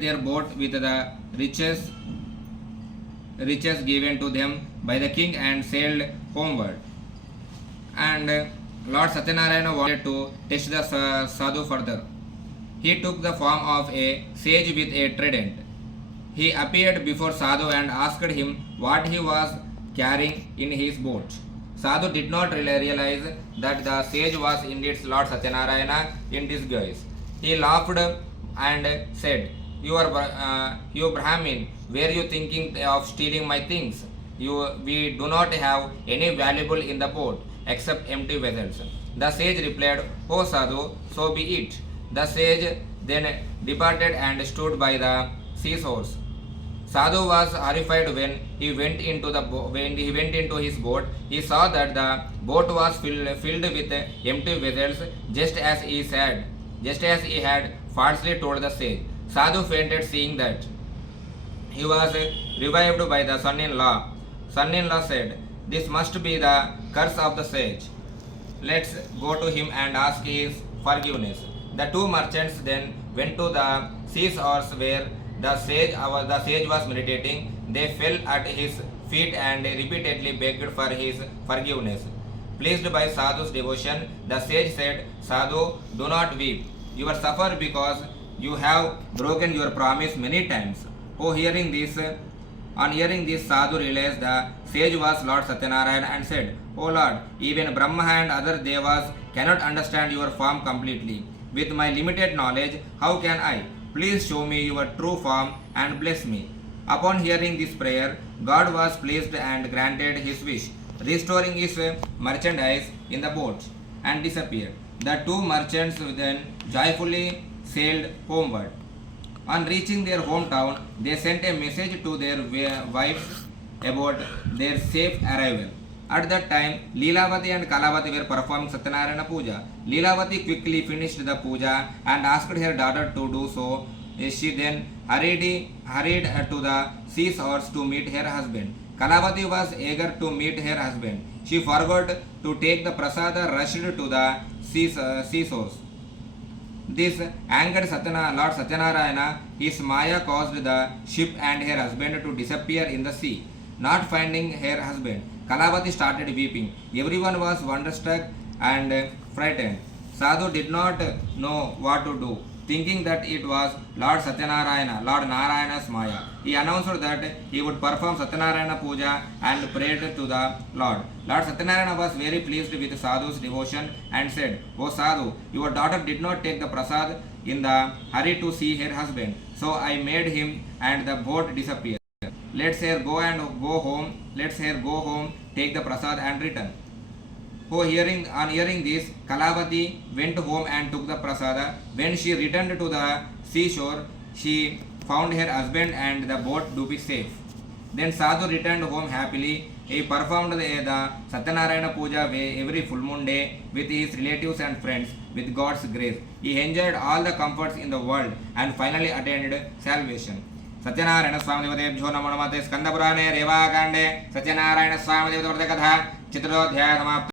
their boat with the riches given to them by the king and sailed homeward. And Lord Satyanarayana wanted to test the sadhu further. He took the form of a sage with a trident. He appeared before Sadhu and asked him what he was carrying in his boat. Sadhu did not realize that the sage was indeed Lord Satyanarayana in disguise. He laughed and said, You Brahmin, were you thinking of stealing my things? We do not have any valuable in the boat except empty vessels. The sage replied, O Sadhu, so be it. The sage then departed and stood by the seashores. Sadhu was horrified when he went into his boat. He saw that the boat was filled with empty vessels, just as he had falsely told the sage. Sadhu fainted, seeing that he was revived by the son-in-law. Son-in-law said, This must be the curse of the sage. Let's go to him and ask his forgiveness. The two merchants then went to the seashores where the sage was meditating. They fell at his feet and repeatedly begged for his forgiveness. Pleased by Sadhu's devotion, the sage said, Sadhu, do not weep. You are suffer because you have broken your promise many times. On hearing this, Sadhu realized the sage was Lord Satyanarayana and said, O Lord, even Brahma and other devas cannot understand your form completely. With my limited knowledge, how can I? Please show me your true form and bless me. Upon hearing this prayer, God was pleased and granted his wish, restoring his merchandise in the boat and disappeared. The two merchants then joyfully sailed homeward. On reaching their hometown, they sent a message to their wives about their safe arrival. At that time, Leelavati and Kalavati were performing Satyanarayana Puja. Leelavati quickly finished the puja and asked her daughter to do so. She then hurried to the seashores to meet her husband. Kalavati was eager to meet her husband. She forgot to take the prasada, rushed to the seashores. This angered Lord Satyanarayana. His Maya caused the ship and her husband to disappear in the sea. Not finding her husband, Kalavati started weeping. Everyone was wonderstruck and frightened. Sadhu did not know what to do. Thinking that it was Lord Satyanarayana, Lord Narayana's Maya, he announced that he would perform Satyanarayana Puja and prayed to the Lord. Lord Satyanarayana was very pleased with Sadhu's devotion and said, O Sadhu, your daughter did not take the prasad in the hurry to see her husband, so I made him and the boat disappear. Let her go home, take the prasad and return. On hearing this, Kalavati went home and took the prasada. When she returned to the seashore, she found her husband and the boat to be safe. Then Sadhu returned home happily. He performed the Satyanarayana Puja every full moon day with his relatives and friends with God's grace. He enjoyed all the comforts in the world and finally attained salvation. Satyanarayana Swami Devadebhyo Namo Namaste. Skanda Purane Revakaande Satyanarayana Swami Devadebhyo Katha Chitrodhyaya Samapta.